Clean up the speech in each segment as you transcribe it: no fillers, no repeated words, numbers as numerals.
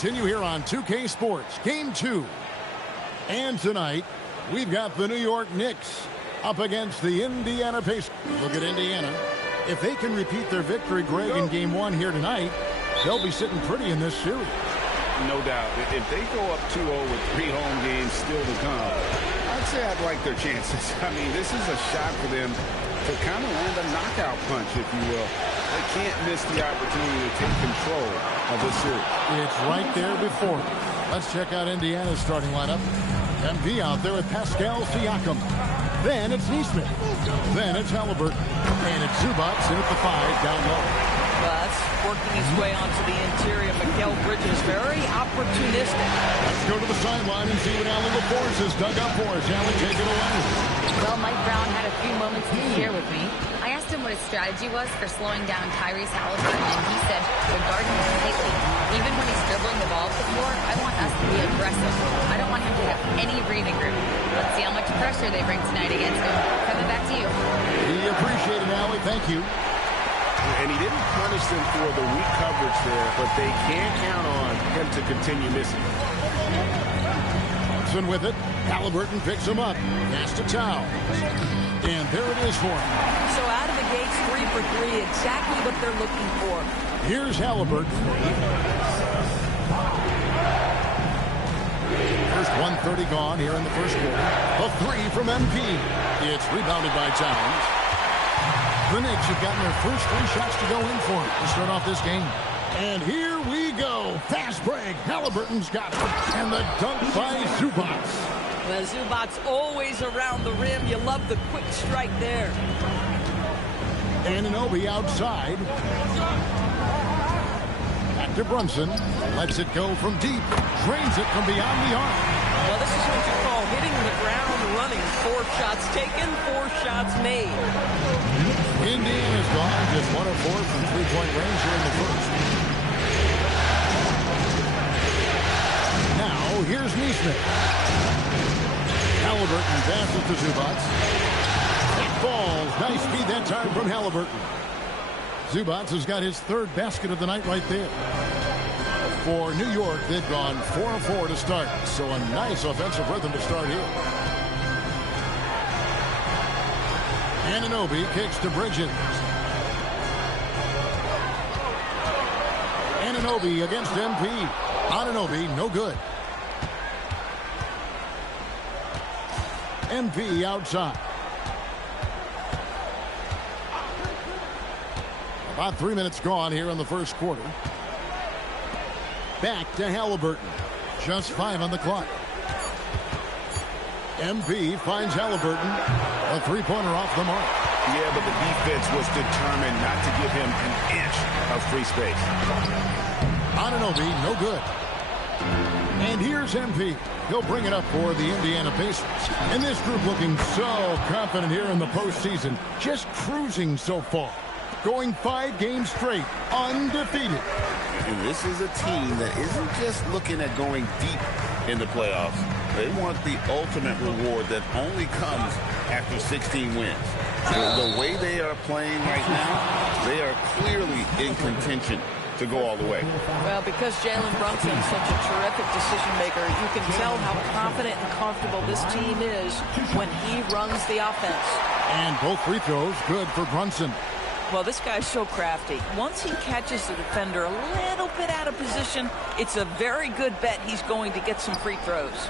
continue here on 2K Sports, Game 2. And tonight, we've got the New York Knicks up against the Indiana Pacers. Look at Indiana. If they can repeat their victory, Greg, in Game 1 here tonight, they'll be sitting pretty in this series. No doubt. If they go up 2-0 with 3 home games still to come, I'd say I'd like their chances. I mean, this is a shot for them to kind of land a knockout punch, if you will. They can't miss the opportunity to take control of this series. It's right there before. Let's check out Indiana's starting lineup. MP out there with Pascal Siakam. Then it's Neesmith. Then it's Halliburton. And it's Zubac in at the 5 down low. Well, that's working his way onto the interior. Mikal Bridges, very opportunistic. Let's go to the sideline and see what Allen LaForce has dug up for us. Allen, take it away. Well, Mike Brown had a few moments to share with me. I asked him what his strategy was for slowing down Tyrese Halliburton, and he said, we're guarding him tightly. Even when he's dribbling the ball to the floor, I want us to be aggressive. I don't want him to have any breathing room. Let's see how much pressure they bring tonight against him. Coming back to you. We appreciate it, Allie. Thank you. And he didn't punish them for the weak coverage there, but they can't count on him to continue missing. Thompson with it. Halliburton picks him up. Pass to Towns. And there it is for him. So out of the gates, 3 for 3, exactly what they're looking for. Here's Halliburton. First 1:30 gone here in the first quarter. A 3 from MP. It's rebounded by Towns. The Knicks have gotten their first 3 shots to go in for it to start off this game. And here we go. Fast break. Halliburton's got it. And the dunk by Zubac. Well, Zubac's always around the rim. You love the quick strike there. Anunoby outside. Back to Brunson. Lets it go from deep. Drains it from beyond the arc. Well, this is what you call hitting the ground running. 4 shots taken, 4 shots made. Indiana's gone just 1 of 4 from 3-point range here in the first. Now, here's Neesmith. Halliburton passes to Zubac. That falls. Nice speed that time from Halliburton. Zubac has got his 3rd basket of the night right there. For New York, they've gone 4 of 4 to start. So a nice offensive rhythm to start here. Anunoby kicks to Bridges. Anunoby against MP. Anunoby, no good. MP outside. About 3 minutes gone here in the first quarter. Back to Halliburton. Just 5 on the clock. MP finds Halliburton. A 3-pointer off the mark. Yeah, but the defense was determined not to give him an inch of free space. Anunoby, no good. And here's MP. He'll bring it up for the Indiana Pacers. And this group looking so confident here in the postseason. Just cruising so far. Going 5 games straight, undefeated. And this is a team that isn't just looking at going deep in the playoffs. They want the ultimate reward that only comes after 16 wins. The way they are playing right now, they are clearly in contention to go all the way. Well, because Jalen Brunson is such a terrific decision maker, you can tell how confident and comfortable this team is when he runs the offense. And both free throws good for Brunson. Well, this guy's so crafty. Once he catches the defender a little bit out of position, it's a very good bet he's going to get some free throws.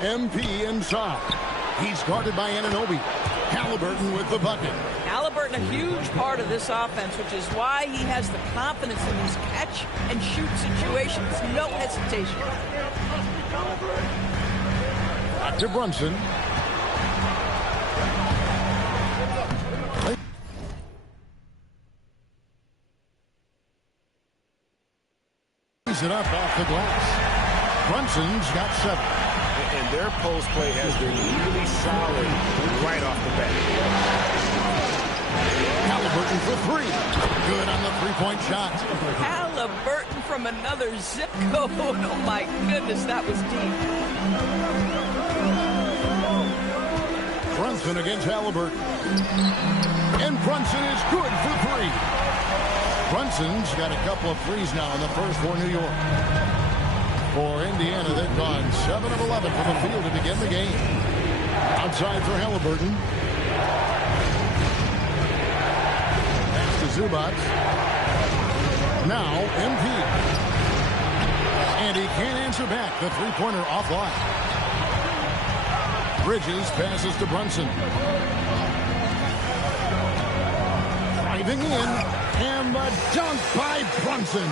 MP inside. He's guarded by Anunoby. Halliburton with the bucket. Halliburton, a huge part of this offense, which is why he has the confidence in these catch and shoot situations. No hesitation. Back to Brunson. It up off the glass. Brunson's got 7. And their post play has been really solid right off the bat. Halliburton for 3. Good on the 3-point shot. Halliburton from another zip code. Oh my goodness, that was deep. Brunson against Halliburton. And Brunson is good for 3. Brunson's got a couple of threes now in the first for New York. For Indiana, they've gone 7 of 11 from the field to begin the game. Outside for Halliburton. Pass to Zubac. Now, MP. And he can't answer back. The three-pointer offline. Bridges passes to Brunson. Driving in. And the dunk by Brunson.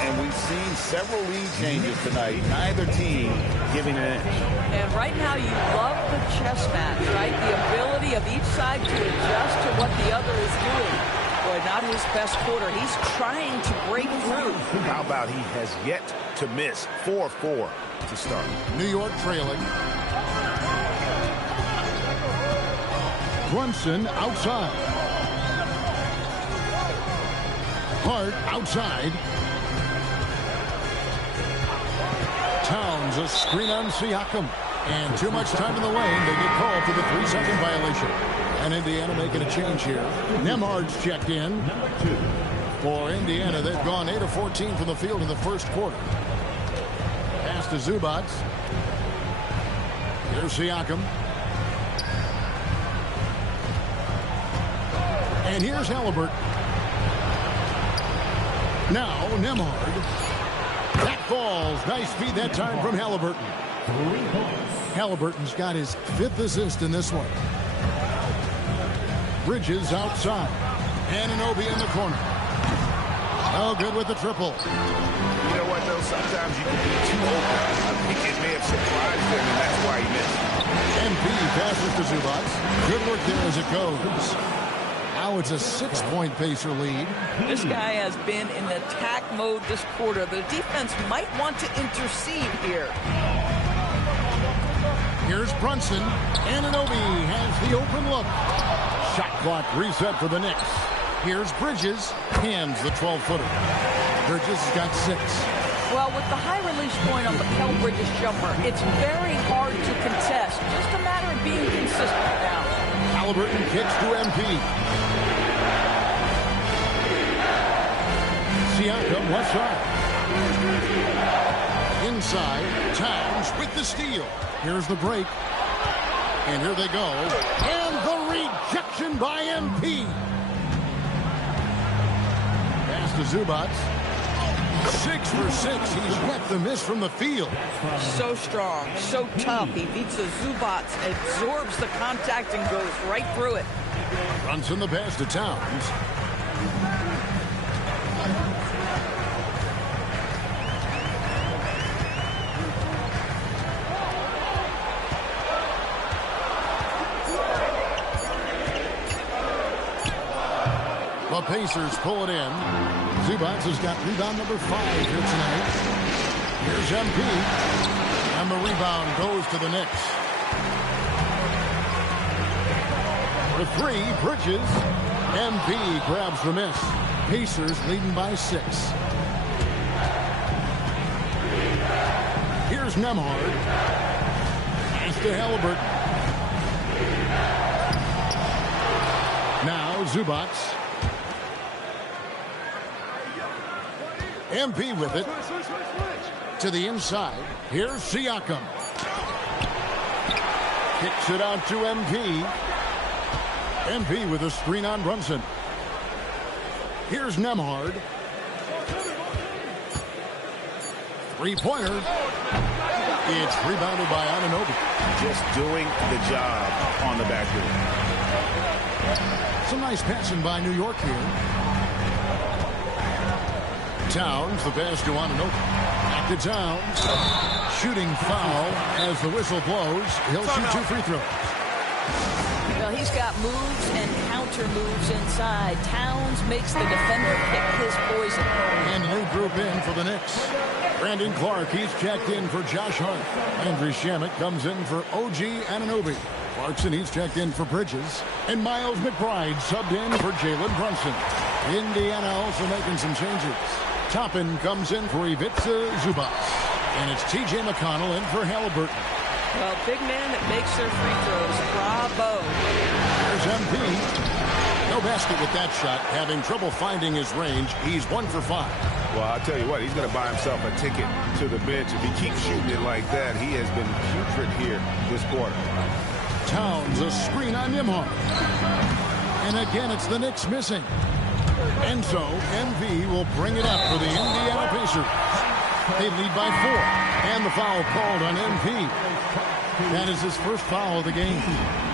And we've seen several lead changes tonight. Neither team giving an inch. And right now you love the chess match, right? The ability of each side to adjust to what the other is doing. Boy, not his best quarter. He's trying to break through. How about he has yet to miss? 4 of 4 to start. New York trailing. Brunson outside. Hart outside. Towns a screen on Siakam. And too much time in the lane. They get called for the 3-second violation. And Indiana making a change here. Nemhard's checked in. For Indiana, they've gone 8 of 14 from the field in the first quarter. Pass to Zubac. Here's Siakam. And here's Halliburton. Now, Nemhard. That falls. Nice feed that time from Halliburton. Halliburton's got his 5th assist in this one. Bridges outside. Anunoby in the corner. Oh, good with the triple. You know what, though? Sometimes you can be too open. I think it may have surprised him, and that's why he missed. MP passes to Zubac. Good work there as it goes. Now it's a 6-point Pacer lead. This guy has been in attack mode this quarter. The defense might want to intercede here. Here's Brunson. Anunoby has the open look. Shot clock reset for the Knicks. Here's Bridges. Hands the 12-footer. Bridges has got 6. Well, with the high release point on Mikal Bridges' jumper, it's very hard to contest. Just a matter of being consistent now. Halliburton kicks to MP. Siakam left side. Inside, Towns with the steal. Here's the break. And here they go. And the rejection by MP. Pass to Zubac. 6 for 6. He's yet to miss from the field. So strong, so tough. He beats the Zubac, absorbs the contact, and goes right through it. Brunson the pass to Towns. The Pacers pull it in. Zubac has got rebound number 5 here tonight. Here's MP. And the rebound goes to the Knicks. For 3, Bridges. MP grabs the miss. Pacers leading by 6. Here's Nemhard. Pass to Halliburton. Now Zubac. MP with it. To the inside. Here's Siakam. Kicks it out to MP. MP with a screen on Brunson. Here's Nemhard. Three-pointer. It's rebounded by Anunoby. Just doing the job on the back end. Some nice passing by New York here. Towns, the pass to Anunoby. Back to Towns. Shooting foul as the whistle blows. He'll shoot 2 free throws. Well, he's got moves and counter moves inside. Towns makes the defender pick his poison. And new group in for the Knicks. Brandon Clark, he's checked in for Josh Hart. Andrew Shamet comes in for OG Anunoby. Clarkson, he's checked in for Bridges. And Miles McBride subbed in for Jalen Brunson. Indiana also making some changes. Toppin comes in for Ivica Zubac. And it's T.J. McConnell in for Halliburton. Well, big man that makes their free throws. Bravo. There's MP. No basket with that shot. Having trouble finding his range. He's 1 for 5. Well, I'll tell you what, he's going to buy himself a ticket to the bench. If he keeps shooting it like that, he has been putrid here this quarter. Towns, a screen on Nimhart. And again, it's the Knicks missing. And so, MV will bring it up for the Indiana Pacers. They lead by 4. And the foul called on MP. That is his first foul of the game.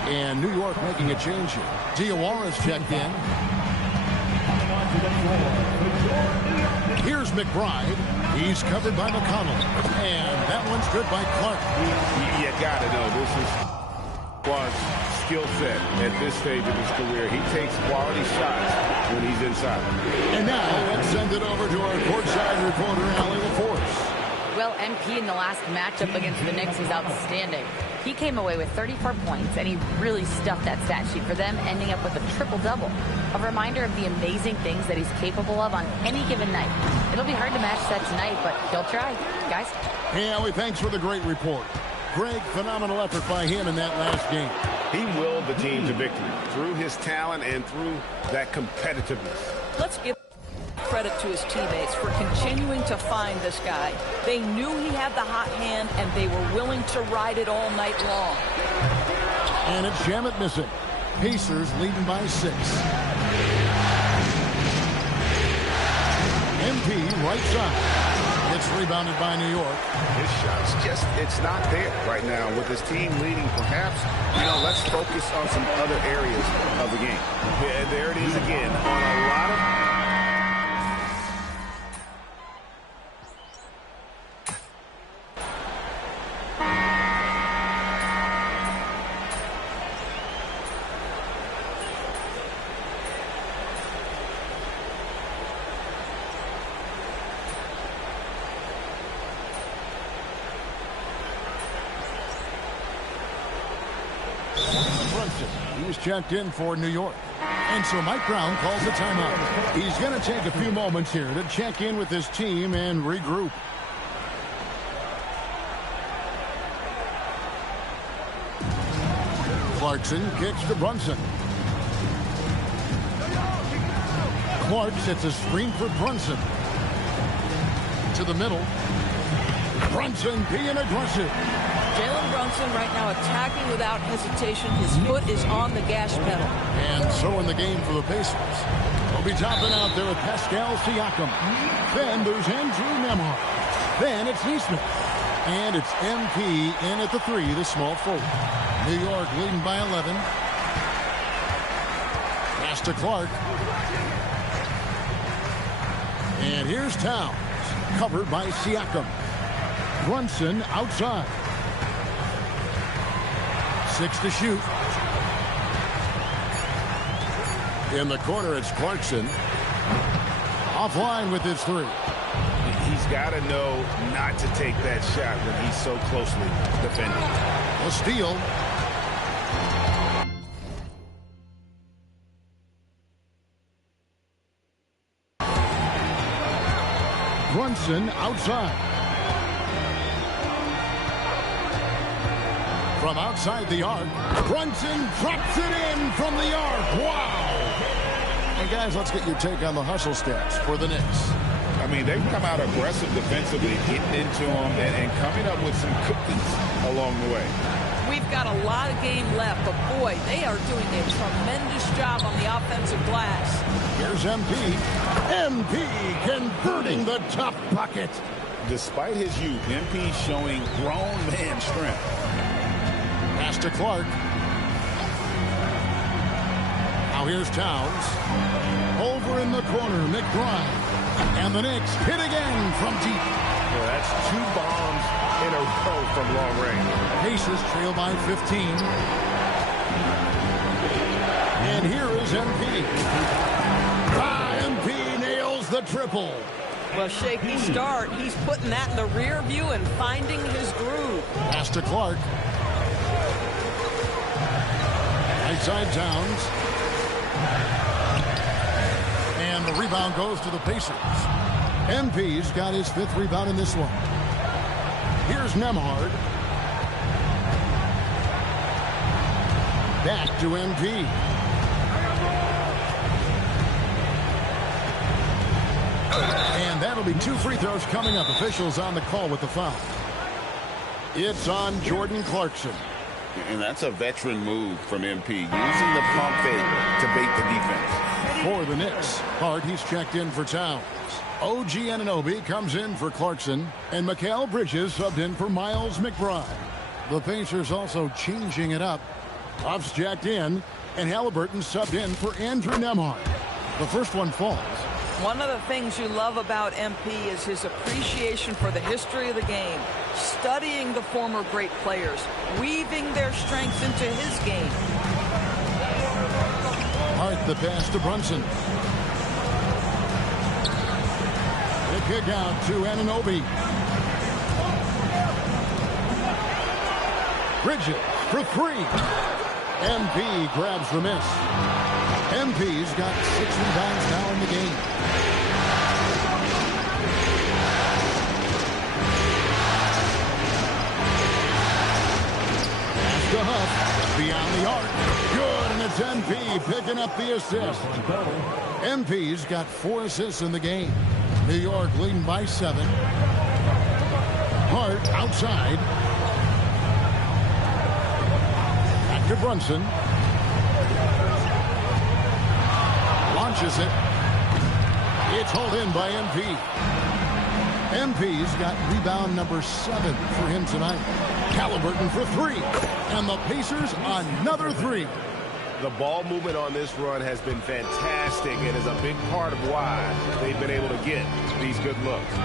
And New York making a change here. Diawara's checked in. Here's McBride. He's covered by McConnell. And that one's good by Clark. You got to know, this is Clark's skill set at this stage of his career. He takes quality shots when he's inside. And now let's send it over to our courtside reporter, Allie LaForce. Well, MP in the last matchup against the Knicks was outstanding. He came away with 34 points, and he really stuffed that stat sheet for them, ending up with a triple-double. A reminder of the amazing things that he's capable of on any given night. It'll be hard to match that tonight, but he'll try. Guys? Hey, Allie, thanks for the great report. Greg, phenomenal effort by him in that last game. He willed the team to victory through his talent and through that competitiveness. Let's give credit to his teammates for continuing to find this guy. They knew he had the hot hand, and they were willing to ride it all night long. And it's Shamet missing. Pacers leading by 6. MP right side. It's rebounded by New York. His shot's just, it's not there right now with his team leading. Perhaps, let's focus on some other areas of the game. Yeah, there it is again on a lot of... He was checked in for New York. And so Mike Brown calls a timeout. He's going to take a few moments here to check in with his team and regroup. Clarkson kicks to Brunson. Clark sets a screen for Brunson. To the middle. Brunson being aggressive. Jalen Brunson right now attacking without hesitation. His foot is on the gas pedal. And so in the game for the Pacers. They'll be topping out there with Pascal Siakam. Then there's Andrew Nembhard. Then it's Neesmith. And it's MP in at the 3, the small forward. New York leading by 11. Pass to Clark. And here's Towns. Covered by Siakam. Brunson outside. 6 to shoot. In the corner, it's Clarkson. Offline with his 3. He's got to know not to take that shot when he's so closely defended. A steal. Brunson outside. From outside the arc, Brunson drops it in from the arc. Wow! And guys, let's get your take on the hustle stats for the Knicks. I mean, they've come out aggressive defensively, getting into them and coming up with some cookies along the way. We've got a lot of game left, but boy, they are doing a tremendous job on the offensive glass. Here's MP. MP converting the top bucket. Despite his youth, MP showing grown man strength. Pass to Clark. Now here's Towns. Over in the corner, McBride. And the Knicks hit again from deep. Well, that's 2 bombs in a row from long range. Pacers trail by 15. And here is MP. MP nails the triple. Well, shaky start. He's putting that in the rear view and finding his groove. Pass to Clark. Right side Towns. And the rebound goes to the Pacers. MP's got his 5th rebound in this one. Here's Nembhard. Back to MP. And that'll be 2 free throws coming up. Officials on the call with the foul. It's on Jordan Clarkson. And that's a veteran move from MP, using the pump fake to bait the defense. For the Knicks, Hart, he's checked in for Towns. OG Anunoby comes in for Clarkson, and Mikal Bridges subbed in for Miles McBride. The Pacers also changing it up. Huff's jacked in, and Halliburton subbed in for Andrew Nembhard. The first one falls. One of the things you love about MP is his appreciation for the history of the game, studying the former great players, weaving their strengths into his game. Hart, the pass to Brunson. The kick out to Anunoby. Bridges for 3. MP grabs the miss. MP's got 6 rebounds now in the game. Pass to Huff. Beyond the arc. Good, and it's MP picking up the assist. MP's got 4 assists in the game. New York leading by 7. Hart outside. Back to Brunson. Launches it. It's hauled in by MP. MP's got rebound number 7 for him tonight. Halliburton for 3. And the Pacers another 3. The ball movement on this run has been fantastic and is a big part of why they've been able to get these good looks.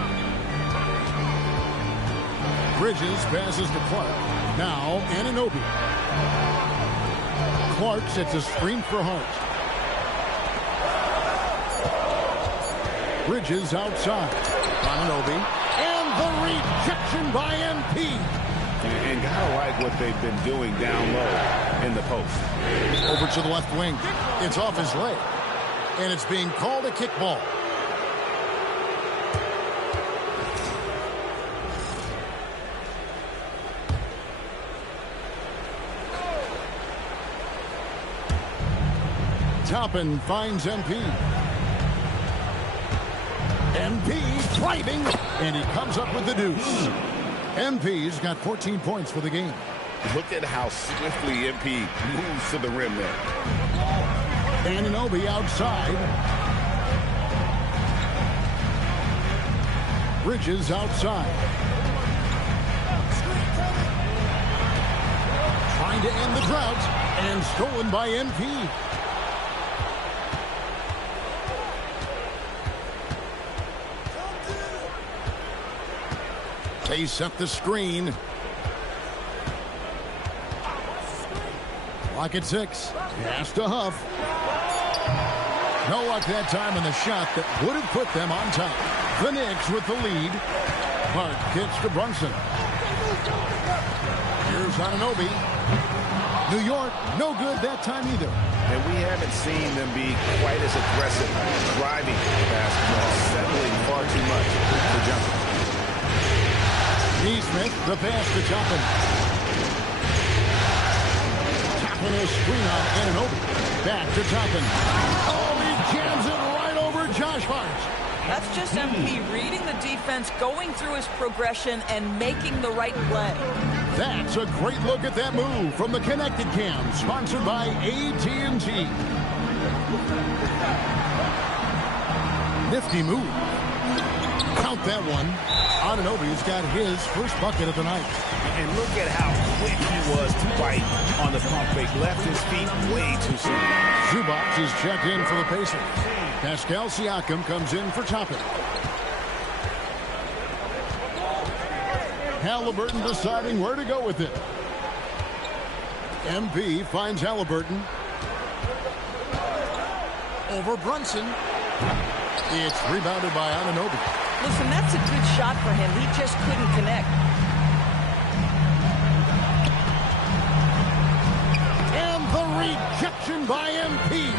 Bridges passes to Clark. Now Anunoby. Clark sets a screen for Hart. Bridges outside. Anunoby. And the rejection by MP. And gotta like what they've been doing down low in the post. Over to the left wing. It's off his leg. And it's being called a kickball. Toppin finds MP. MP driving, and he comes up with the deuce. MP's got 14 points for the game. Look at how swiftly MP moves to the rim there. Anunoby outside. Bridges outside. Trying to end the drought, and stolen by MP. They set the screen. Clock at 6. Pass to Huff. No luck that time in the shot that would have put them on top. The Knicks with the lead. Hart kicks to Brunson. Here's Anunoby. New York, no good that time either. And we haven't seen them be quite as aggressive driving basketball, settling far too much for jumpers. Neesmith, the pass to Toppin. Toppin a screen on Anunoby. Back to Toppin. Oh, he jams it right over Josh Hart. That's just MP reading the defense, going through his progression, and making the right play. That's a great look at that move from the Connected Cam, sponsored by AT&T. Nifty move. Count that one. Anunoby's got his first bucket of the night. And look at how quick he was to fight on the pump fake. Left his feet way too soon. Zubac is checked in for the Pacers. Pascal Siakam comes in for Toppin. Halliburton deciding where to go with it. MP finds Halliburton. Over Brunson. It's rebounded by Anunoby. Listen, that's a good shot for him. He just couldn't connect. And the rejection by MP.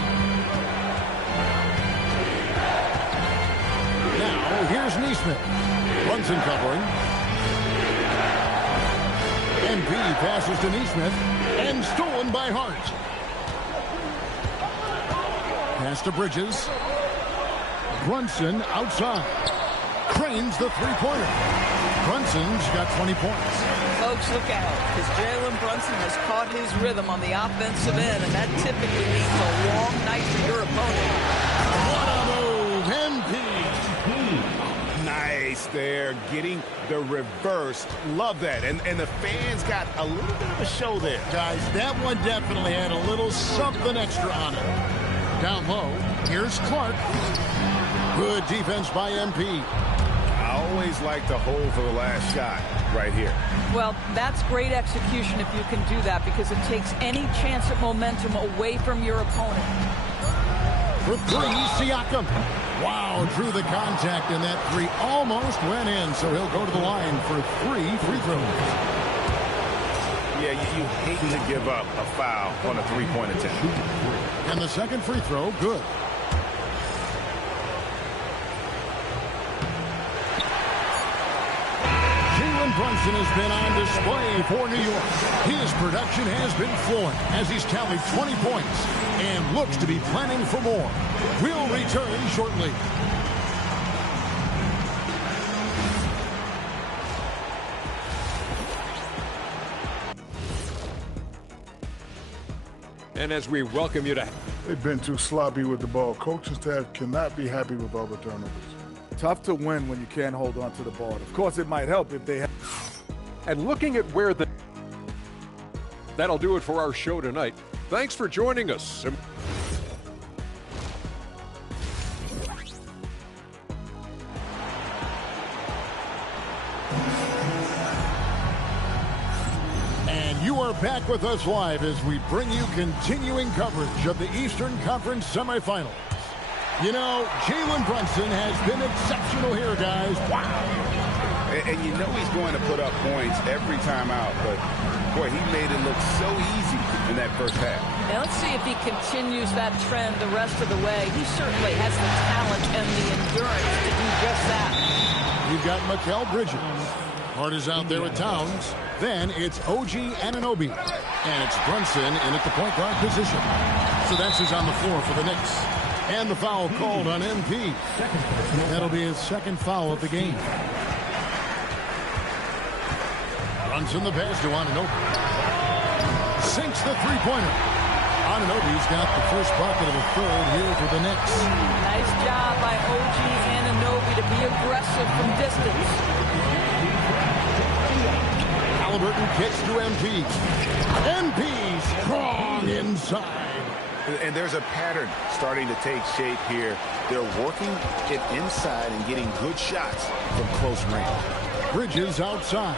Now, here's Neesmith. Brunson covering. MP passes to Neesmith. And stolen by Hart. Pass to Bridges. Brunson outside. Cranes the three-pointer. Brunson's got 20 points. Folks, look out, because Jalen Brunson has caught his rhythm on the offensive end, and that typically means a long night for your opponent. What a move, MP. Nice there, getting the reverse. Love that. And the fans got a little bit of a show there. Guys, that one definitely had a little something extra on it. Down low, here's Clark. Good defense by MP. I always like to hold for the last shot right here. Well, that's great execution if you can do that, because it takes any chance at momentum away from your opponent. For three, Siakam. Wow, drew the contact, and that three almost went in, so he'll go to the line for 3 free throws. Yeah, you hate to give up a foul on a three-point attempt. And the second free throw, good. Jalen Brunson has been on display for New York. His production has been flowing as he's tallied 20 points and looks to be planning for more. We'll return shortly. And as we welcome you to... They've been too sloppy with the ball. Coaching staff cannot be happy with all the turnovers. Tough to win when you can't hold on to the ball. Of course, it might help if they have. And looking at where the... That'll do it for our show tonight. Thanks for joining us. And you are back with us live as we bring you continuing coverage of the Eastern Conference semifinals. You know, Jalen Brunson has been exceptional here, guys. Wow. And you know he's going to put up points every time out, but, boy, he made it look so easy in that first half. Now let's see if he continues that trend the rest of the way. He certainly has the talent and the endurance to do just that. You've got Mikal Bridges. Hart is out there with Towns. Then it's OG Anunoby. And it's Brunson in at the point guard position. So that's who's on the floor for the Knicks. And the foul called on MP. That'll be his second foul of the game. Brunson the pass to Anunoby. Sinks the three-pointer. Anunoby's got the first bucket of the third here for the Knicks. Nice job by OG Anunoby to be aggressive from distance. Halliburton kicks to MP. MP strong inside. And there's a pattern starting to take shape here. They're working it inside and getting good shots from close range. Bridges outside.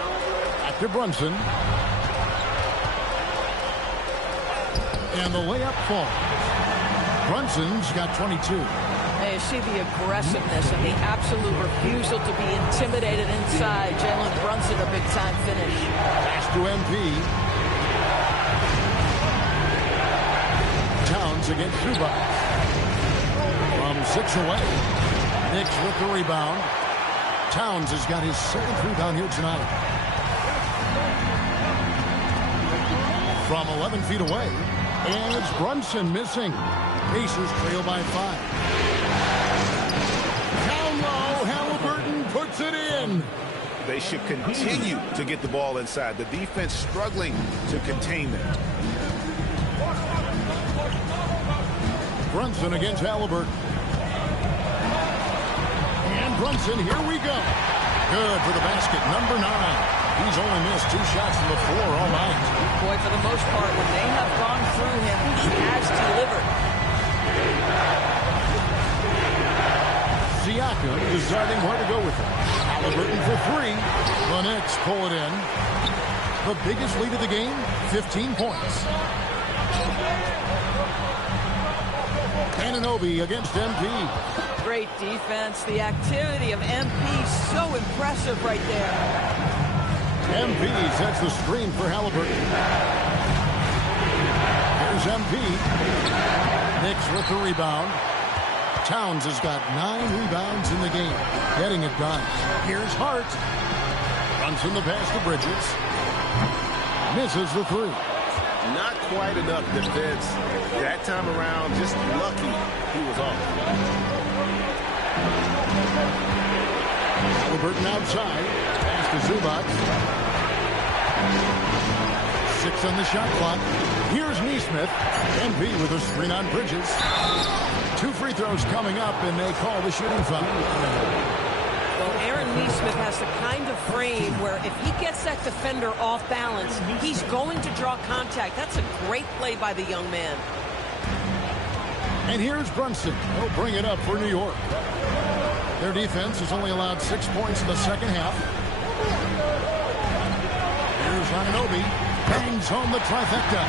Back to Brunson. And the layup falls. Brunson's got 22. Hey, you see the aggressiveness and the absolute refusal to be intimidated inside. Jalen Brunson, a big-time finish. Pass to MP. Towns against Zubac. From 6 away. Knicks with the rebound. Towns has got his 7th rebound here tonight. From 11 feet away. And it's Brunson missing. Pacers trail by 5. Down low, Halliburton puts it in. They should continue to get the ball inside. The defense struggling to contain them. Brunson against Halliburton. And Brunson, here we go. Good for the basket, number 9. He's only missed 2 shots from the floor all night. Boy, for the most part, when they have gone through him, he has delivered. Siakam deciding where to go with it. Halliburton for 3. The Knicks pull it in. The biggest lead of the game, 15 points. Anunoby against MP. Great defense. The activity of MP, so impressive right there. MP sets the screen for Halliburton. Here's MP. Knicks with the rebound. Towns has got 9 rebounds in the game. Getting it done. Here's Hart. Brunson the pass to Bridges. Misses the 3. Not quite enough defense that time around. Just lucky he was off. Halliburton outside. Pass to Zubac. 6 on the shot clock. Here's Nesmith. MP with a screen on Bridges. 2 free throws coming up, and they call the shooting foul. Well, Aaron Nesmith has the kind of frame where if he gets that defender off balance, he's going to draw contact. That's a great play by the young man. And here's Brunson. He'll bring it up for New York. Their defense has only allowed 6 points in the second half. Here's Anunoby. Bangs home the trifecta.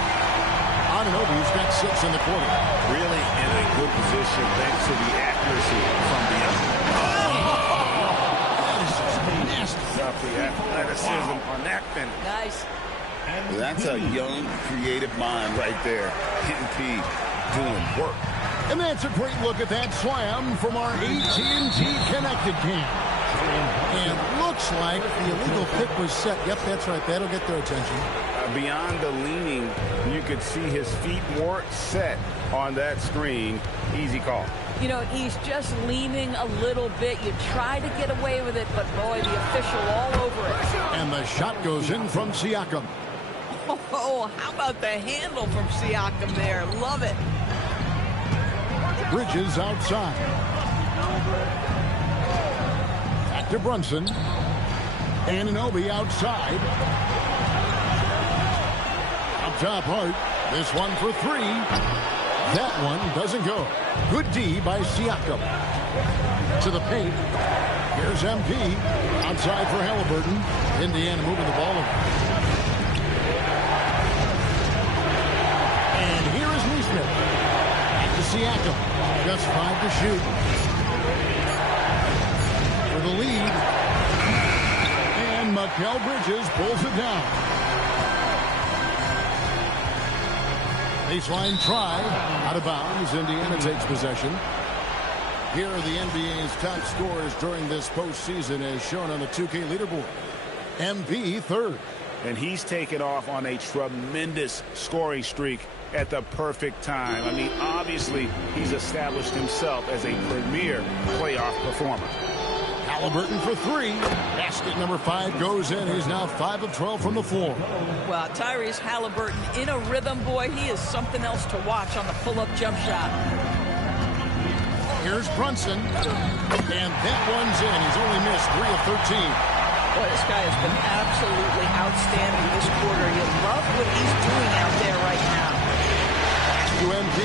Anunoby's got 6 in the quarter. Really in a good position thanks to the accuracy from beyond. That is just nasty. The athleticism on that finish. Nice. That's a young, creative mind right there. MP doing work. And that's a great look at that slam from our AT&T Connected cam. And looks like the illegal pick was set. Yep, that's right. That'll get their attention. Beyond the leaning, you could see his feet more set on that screen. Easy call. You know, he's just leaning a little bit. You try to get away with it, but boy, the official all over it. And the shot goes in from Siakam. Oh, how about the handle from Siakam there? Love it. Bridges outside. Back to Brunson. Anunoby outside. Up top, Hart. This one for 3. That one doesn't go. Good D by Siakam. To the paint. Here's MP. Outside for Halliburton. Indiana moving the ball over. And here is Nesmith. Back to Siakam. Just 5 to shoot. For the lead. And Mikal Bridges pulls it down. Baseline try. Out of bounds. Indiana takes possession. Here are the NBA's top scorers during this postseason as shown on the 2K leaderboard. MP 3rd. And he's taken off on a tremendous scoring streak at the perfect time. I mean, obviously, he's established himself as a premier playoff performer. Halliburton for 3. Basket number 5 goes in. He's now 5 of 12 from the floor. Well, Tyrese Halliburton in a rhythm, boy. He is something else to watch on the pull-up jump shot. Here's Brunson. And that one's in. He's only missed 3 of 13. Boy, this guy has been absolutely outstanding this quarter. You love what he's doing out there right now. UMP.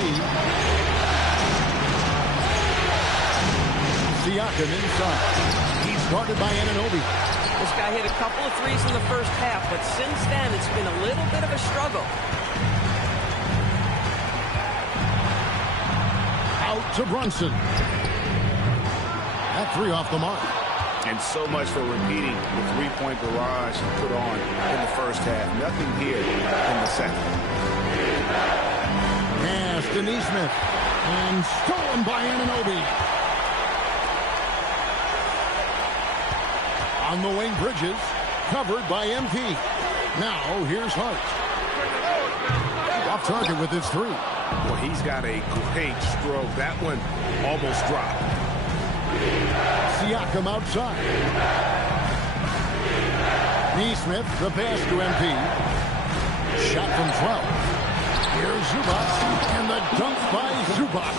Siakam inside. He's guarded by Anunoby. This guy hit a couple of threes in the first half, but since then it's been a little bit of a struggle. Out to Brunson. That 3 off the mark. And so much for repeating the three-point barrage he put on in the first half. Nothing here in the second. Pass to Nesmith. And stolen by Anunoby. On the wing, Bridges. Covered by MP. Now, here's Hart. Off target with his 3. Well, he's got a great stroke. That one almost dropped. Siakam outside. Nesmith, the pass to MP. Shot from 12. Here's Zubac, and the dunk by Zubac.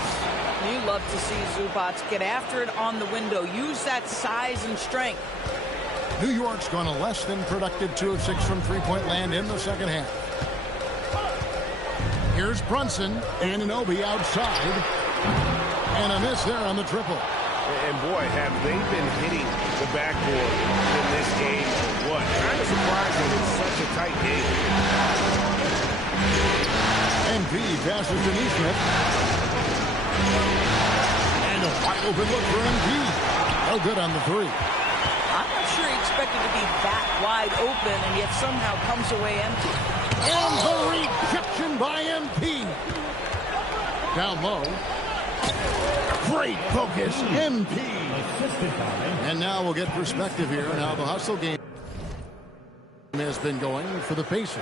You love to see Zubac get after it on the window. Use that size and strength. New York's gone a less than productive 2 of 6 from three-point land in the second half. Here's Brunson, Anunoby outside. And a miss there on the triple. And boy, have they been hitting the backboard in this game or what? Kind of surprising it's such a tight game. MP passes to Nesmith. And a wide open look for MP. No good on the 3. I'm not sure he expected to be that wide open and yet somehow comes away empty. And the rejection by MP. Down low. Great focus, MP. And now we'll get perspective here on how the hustle game has been going for the Pacers.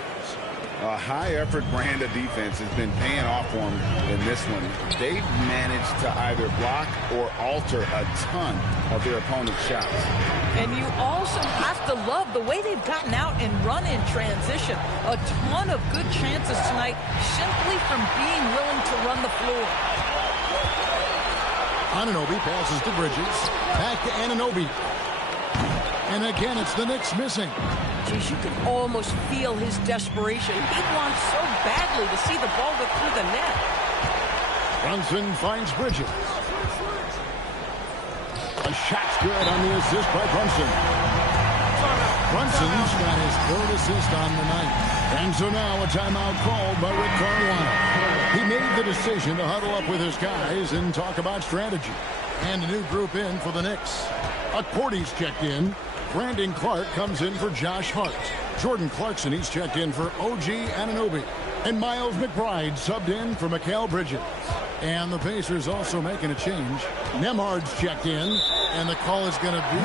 A high-effort brand of defense has been paying off for them in this one. They've managed to either block or alter a ton of their opponent's shots. And you also have to love the way they've gotten out and run in transition. A ton of good chances tonight simply from being willing to run the floor. Anunoby passes to Bridges. Back to Anunoby. And again, it's the Knicks missing. Geez, you can almost feel his desperation. He wants so badly to see the ball go through the net. Brunson finds Bridges. A shot's good on the assist by Brunson. Brunson's got his third assist on the night. And so now a timeout called by Rick Carlisle. He made the decision to huddle up with his guys and talk about strategy. And a new group in for the Knicks. Cordy's checked in. Brandon Clark comes in for Josh Hart. Jordan Clarkson, he's checked in for OG Anunoby. And Miles McBride subbed in for Mikal Bridges. And the Pacers also making a change. Nemhard's checked in. And the call is going to be,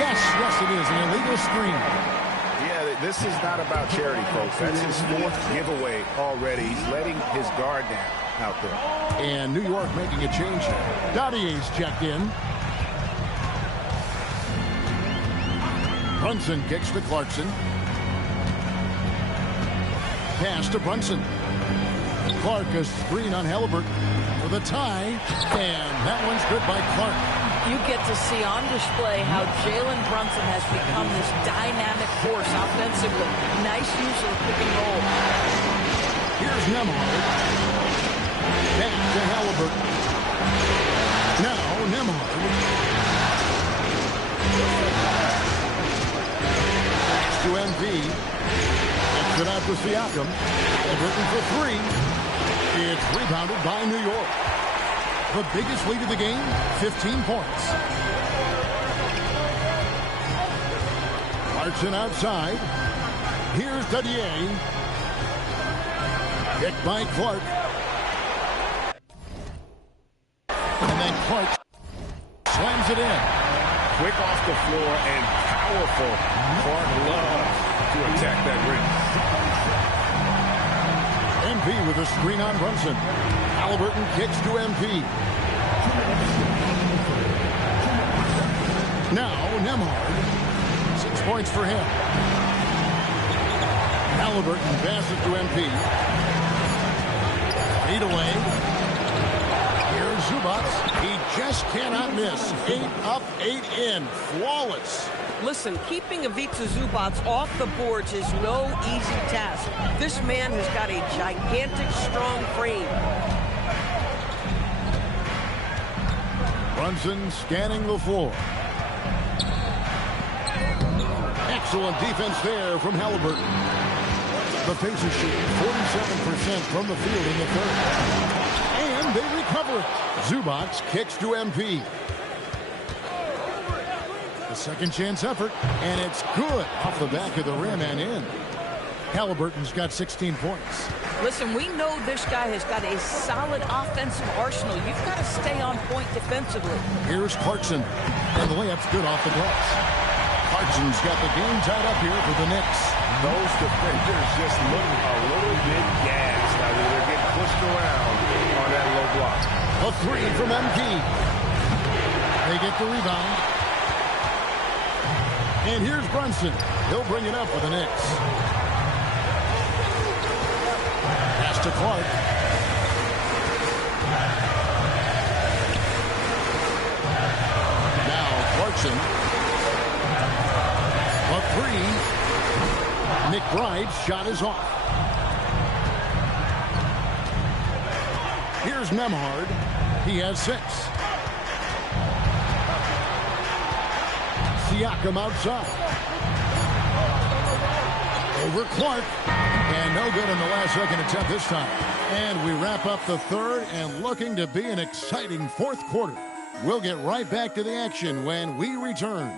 yes, it is, an illegal screen. Yeah, this is not about charity, folks. That's his fourth giveaway already. He's letting his guard down out there. And New York making a change. Dottier's checked in. Brunson kicks to Clarkson. Pass to Brunson. Clark a screen on Halliburton for the tie. And that one's good by Clark. You get to see on display how Jalen Brunson has become this dynamic force offensively. Nice use of the pick and roll. Here's Nemhard. Back to Halliburton. Now Nemhard. To MP. Gets it out to Siakam. Halliburton for three. It's rebounded by New York. The biggest lead of the game, 15 points. Clarkson outside. Here's Dadier. Kicked by Clark. And then Clark slams it in. Quick off the floor and powerful. Clark loves to attack that rim. MP with a screen on Brunson. Halliburton kicks to MP. Now Nemhard. 6 points for him. Halliburton passes to MP. Feet away. Here's Zubac. He just cannot miss. 8 up, 8 in. Flawless. Listen, keeping Ivica Zubac off the boards is no easy task. This man has got a gigantic, strong frame. Brunson scanning the floor. Excellent defense there from Halliburton. The Pacers shooting 47% from the field in the third. And they recover it. Zubac kicks to MP. The second chance effort, and it's good off the back of the rim and in. Halliburton's got 16 points. Listen, we know this guy has got a solid offensive arsenal. You've got to stay on point defensively. Here's Clarkson, and the layup's good off the glass. Clarkson's got the game tied up here for the Knicks. Those defenders just look a little bit gassed. I mean, they're getting pushed around on that low block. A three from MP. They get the rebound. And here's Brunson. He'll bring it up for the Knicks. Pass to Clark. Now Clarkson. A three. McBride's shot is off. Here's Nemhard. He has 6. Siakam outside. Over Clark. And no good in the last second attempt this time. And we wrap up the third and looking to be an exciting fourth quarter. We'll get right back to the action when we return.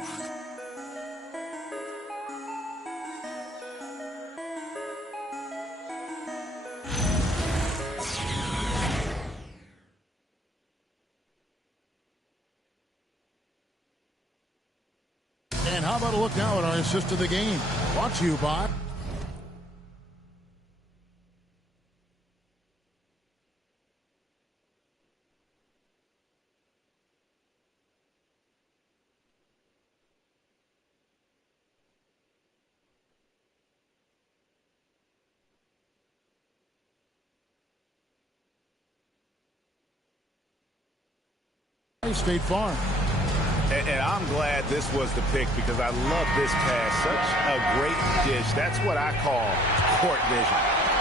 And how about a look now at our assist of the game? Brought to you by State Farm. And I'm glad this was the pick because I love this pass. Such a great dish. That's what I call court vision.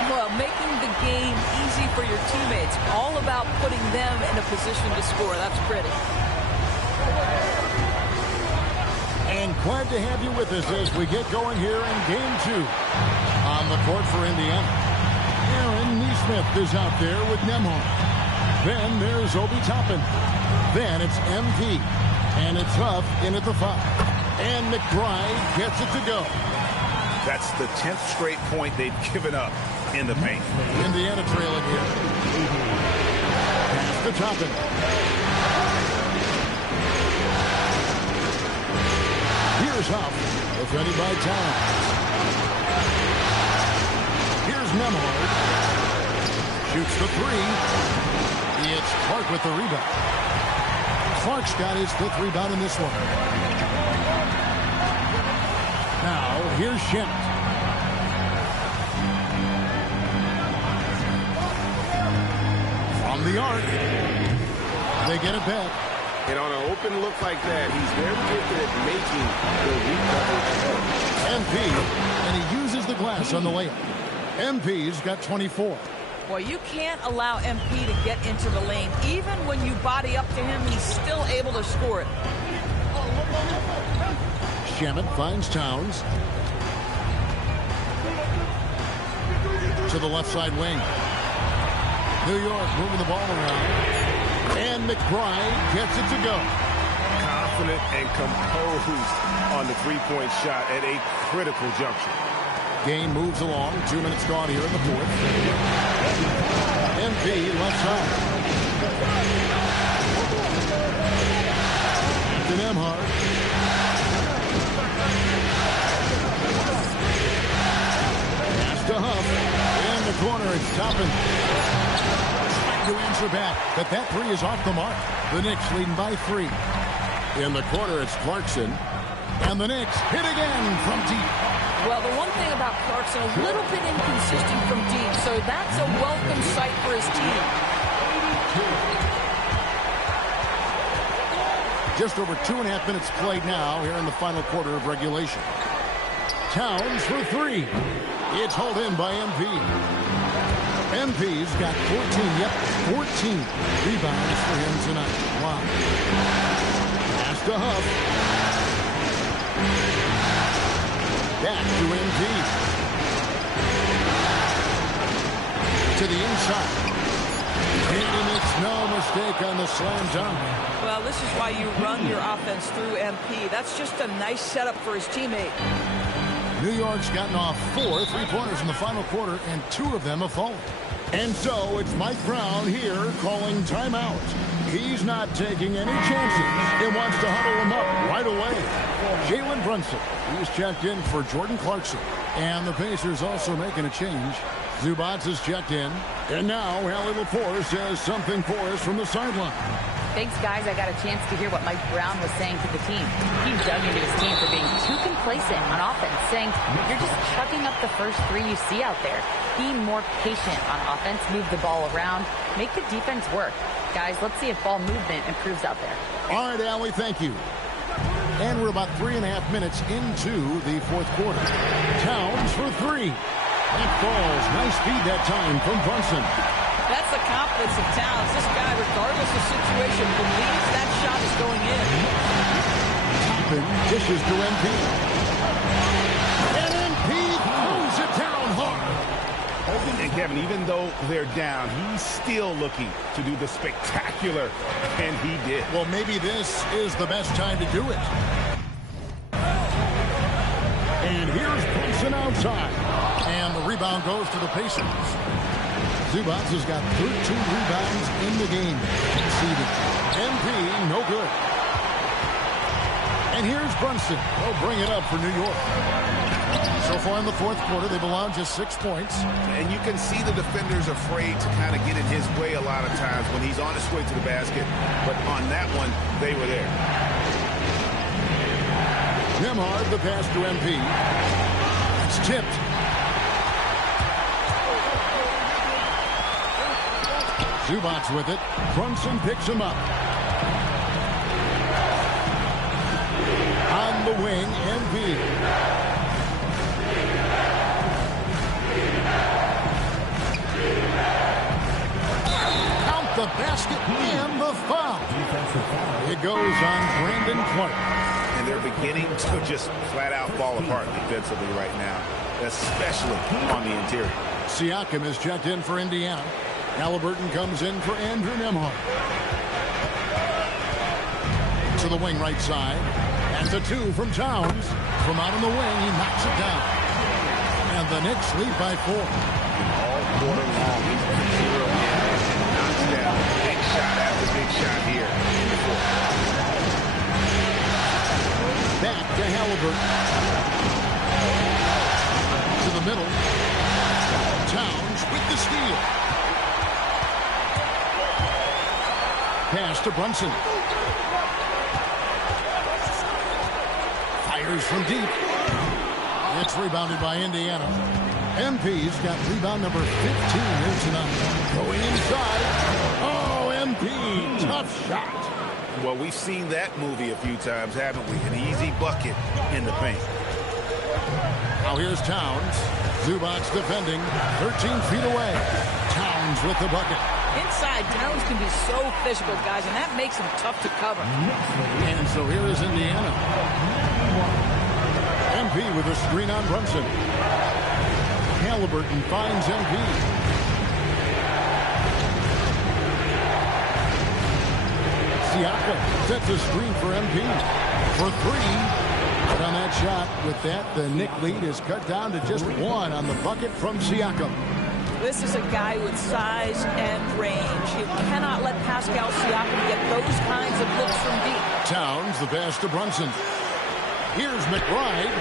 Well, making the game easy for your teammates. All about putting them in a position to score. That's pretty. And glad to have you with us as we get going here in Game 2. On the court for Indiana, Aaron Neesmith is out there with Nembhard. Then there's Obi Toppin. Then it's MP. And it's Huff in at the 5. And McBride gets it to go. That's the 10th straight point they've given up in the paint. Indiana trailing here. Pass to Toppin. Here's Huff. Defended by Towns. Here's Nembhard. Shoots the 3. It's Clark with the rebound. Clark's got his 5th rebound in this one. Now, here's Schmidt. From the arc. They get it back. And on an open look like that, he's very gifted at making the recovery. MP, and he uses the glass on the layup. MP's got 24. Well, you can't allow MP to get into the lane. Even when you body up to him, he's still able to score it. Schmidt finds Towns. To the left side wing. New York moving the ball around. And McBride gets it to go. Confident and composed on the three-point shot at a critical juncture. Game moves along. 2 minutes gone here in the 4th. MP left side. To Nembhard. Pass to Huff. In the corner, it's Toppin. Trying to answer back, but that 3 is off the mark. The Knicks leading by 3. In the corner, it's Clarkson. And the Knicks hit again from deep. Well, the one thing about Clarkson, a little bit inconsistent from deep, so that's a welcome sight for his team. Just over 2.5 minutes played now here in the final quarter of regulation. Towns for 3. It's hauled in by MP. MP's got 14 rebounds for him tonight. Wow. Pass to Huff. Back to MP. To the inside. And he makes no mistake on the slam dunk. Well, this is why you run your offense through MP. That's just a nice setup for his teammate. New York's gotten off 4 3-pointers in the final quarter, and 2 of them have fallen. And so it's Mike Brown here calling timeout. He's not taking any chances. He wants to huddle him up right away. Jalen Brunson, he's checked in for Jordan Clarkson. And the Pacers also making a change. Zubats is checked in. And now Allie LaForce has something for us from the sideline. Thanks, guys. I got a chance to hear what Mike Brown was saying to the team. He dug into his team for being too complacent on offense, saying, you're just chucking up the first 3 you see out there. Be more patient on offense, move the ball around, make the defense work. Guys, let's see if ball movement improves out there. All right, Allie, thank you. And we're about 3.5 minutes into the 4th quarter. Towns for 3. That falls. Nice feed that time from Brunson. That's the confidence of Towns. This guy, regardless of situation, believes that shot is going in. Toppin dishes to MP. And MP throws it down hard. And Kevin, even though they're down, he's still looking to do the spectacular, and he did. Well, maybe this is the best time to do it. And here's Brunson outside. And the rebound goes to the Pacers. Zubats has got 13 rebounds in the game. Conceded. MP, no good. And here's Brunson. They'll bring it up for New York. So far in the 4th quarter, they've allowed just 6 points. And you can see the defenders afraid to kind of get in his way a lot of times when he's on his way to the basket. But on that one, they were there. Nembhard, the pass to MP. It's tipped. Zubats with it. Brunson picks him up. goes on Brandon Clark. And they're beginning to just flat out fall apart defensively right now, especially on the interior. Siakam is checked in for Indiana. Halliburton comes in for Andrew Nembhard. To the wing right side. And the 2 from Towns. From out on the wing, he knocks it down. And the Knicks lead by 4. All quarter long, he's been zero in and knocks down big shot after big shot here in the fourth. Back to Halliburton. To the middle. Towns with the steal. Pass to Brunson. Fires from deep. It's rebounded by Indiana. MP's got rebound number 15 here tonight. Going inside. Oh, MP. Tough shot. Well, we've seen that movie a few times, haven't we? An easy bucket in the paint. Now here's Towns. Zubac's defending. 13 feet away. Towns with the bucket. Inside, Towns can be so physical, guys, and that makes him tough to cover. And so here is Indiana. MP with a screen on Brunson. Halliburton finds MP. Siakam sets a screen for MP for 3. But on that shot, with that, the Knick lead is cut down to just 1 on the bucket from Siakam. This is a guy with size and range. You cannot let Pascal Siakam get those kinds of looks from deep. Towns, the pass to Brunson. Here's McBride.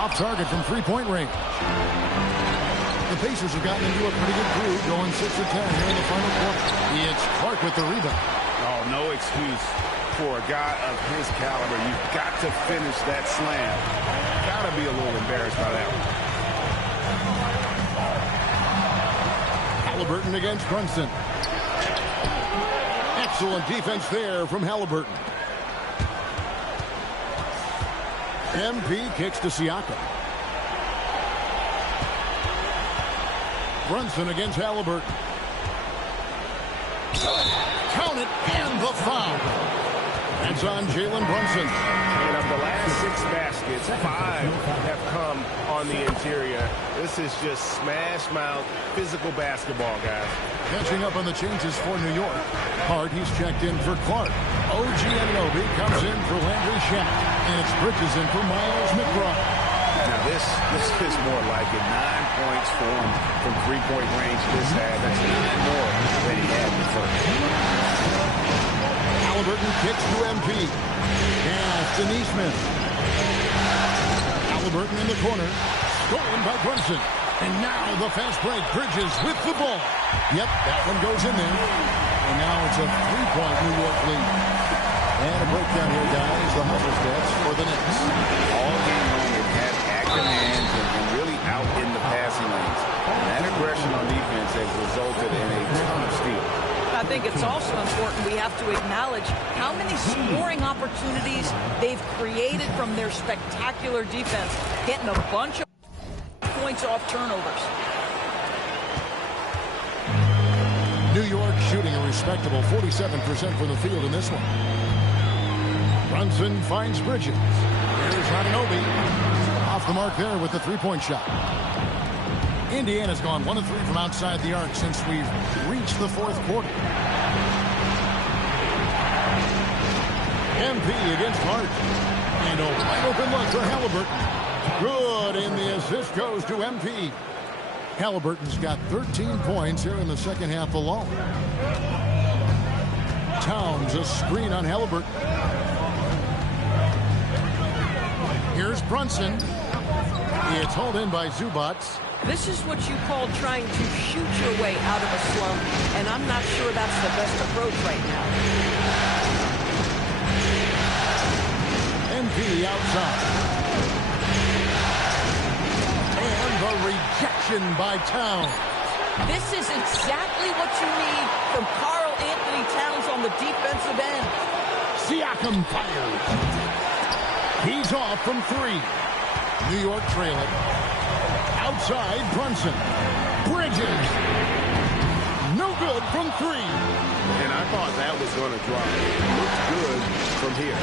Off target from three-point range. The Pacers have gotten into a pretty good groove, going 6 of 10 here in the final quarter. It's Clark with the rebound. Oh, no excuse for a guy of his caliber. You've got to finish that slam. Got to be a little embarrassed by that one. Halliburton against Brunson. Excellent defense there from Halliburton. MP kicks to Siakam. Brunson against Halliburton. Count it, and the foul. That's on Jalen Brunson. And of the last 6 baskets, 5 have come on the interior. This is just smash mouth physical basketball, guys. Catching up on the changes for New York. Hart, he's checked in for Clark. OG Anunoby comes in for Landry Shamet. And it's Bridges in for Miles McBride. Now this is more like it. 9 points for him from three-point range this half. That's 9 more than he had in the first. Halliburton kicks to MP. Pass to Neesmith. Halliburton in the corner. Stolen by Brunson. And now the fast break. Bridges with the ball. Yep, that one goes in there. And now it's a 3-point New York lead. And a breakdown here, guys. The hustle stats for the Knicks. All game long, they've had active hands and really out in the passing lanes. And that aggression on defense has resulted in a ton of steals. I think it's also important we have to acknowledge how many scoring opportunities they've created from their spectacular defense, getting a bunch of points off turnovers. New York shooting a respectable 47% from the field in this one. Brunson finds Bridges. Here's Anunoby. Off the mark there with the 3-point shot. Indiana's gone 1 of 3 from outside the arc since we've reached the 4th quarter. MP against Hart. And a wide open look for Halliburton. Good, and the assist goes to MP. Halliburton's got 13 points here in the second half alone. Towns, a screen on Halliburton. Here's Brunson. It's hauled in by Zubac. This is what you call trying to shoot your way out of a slump, and I'm not sure that's the best approach right now. MP outside. And the rejection by Towns. This is exactly what you need from Karl Anthony Towns on the defensive end. Siakam fires. He's off from 3. New York trailing. Outside, Brunson. Bridges. No good from 3. And I thought that was going to drop. It looks good from here.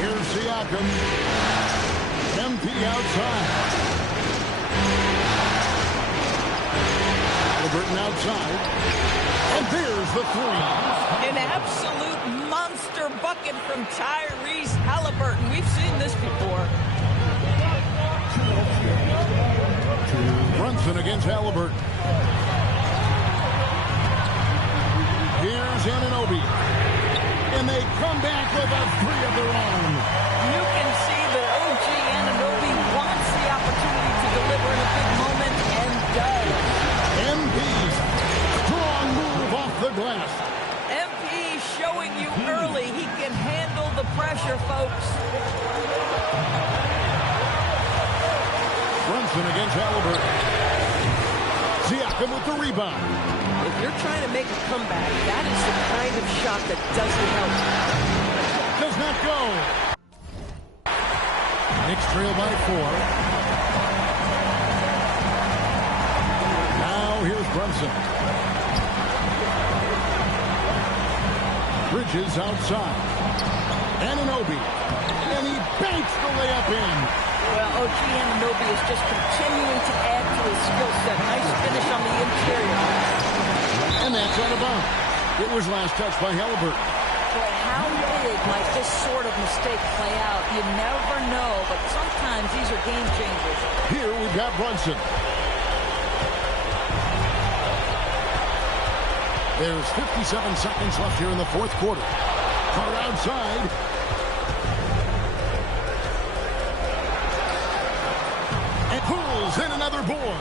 Here's Siakam. MP outside. Halliburton outside. And there's the three. An absolute monster bucket from Tyrese Halliburton. We've seen this before. Brunson against Halliburton. Here's Anunoby. And they come back with a three of their own. You can see that OG Anunoby wants the opportunity to deliver in a big moment and does. MP's strong move off the glass. MP showing you early he can handle the pressure, folks. Brunson against Halliburton. Siakam with the rebound. If you're trying to make a comeback, that is the kind of shot that doesn't help. Does not go. Knicks trail by 4. Now here's Brunson. Bridges outside. Anunoby. And he banks the layup in. Well, OG Anunoby is just continuing to add to his skill set. Nice finish on the interior. And that's out of bounds. It was last touched by Halliburton. Boy, how big might this sort of mistake play out? You never know, but sometimes these are game changers. Here we've got Brunson. There's 57 seconds left here in the fourth quarter. Card outside. And pulls in another board.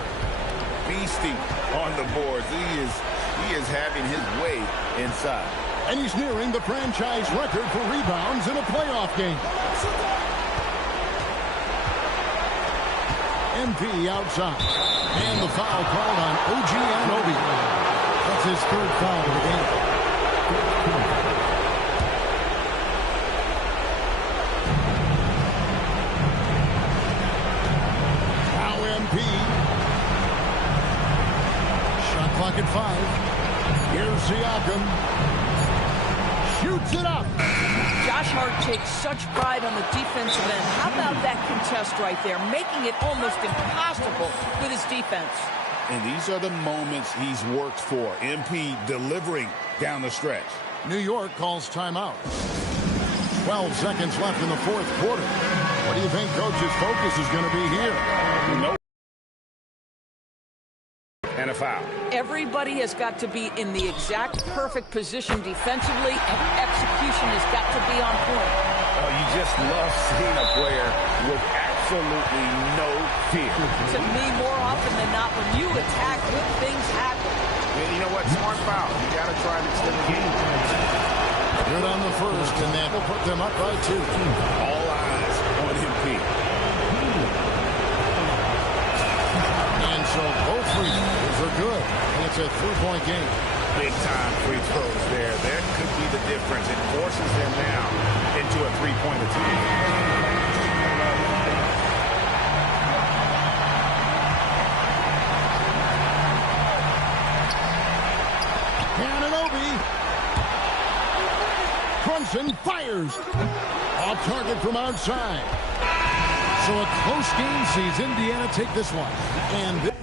Beasting on the boards. He is having his way inside. And he's nearing the franchise record for rebounds in a playoff game. MP outside. And the foul called on OG Anunoby. That's his third foul of the game. Now MP. Shot clock at 5. Here's Siakam. Shoots it up. Josh Hart takes such pride on the defensive end. How about that contest right there, making it almost impossible with his defense. And these are the moments he's worked for. MP delivering down the stretch. New York calls timeout. 12 seconds left in the fourth quarter. What do you think coach's focus is going to be here? No. And a foul. Everybody has got to be in the exact perfect position defensively, and execution has got to be on point. Oh, you just love seeing a player with absolutely no fear. To me, more often than not, when you attack, good things happen. And you know what? Smart foul. You got to try to extend the game. Good on the first, and that will put them up by 2. All eyes on MP. And so both free throws are good. And it's a 3-point game. Big time free throws there. That could be the difference. It forces them now into a 3-point attempt. Anunoby. Brunson fires. Off target from outside. So a close game sees Indiana take this one. And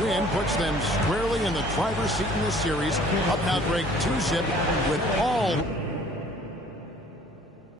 win puts them squarely in the driver's seat in this series. Up now, Greg, 2-zip with all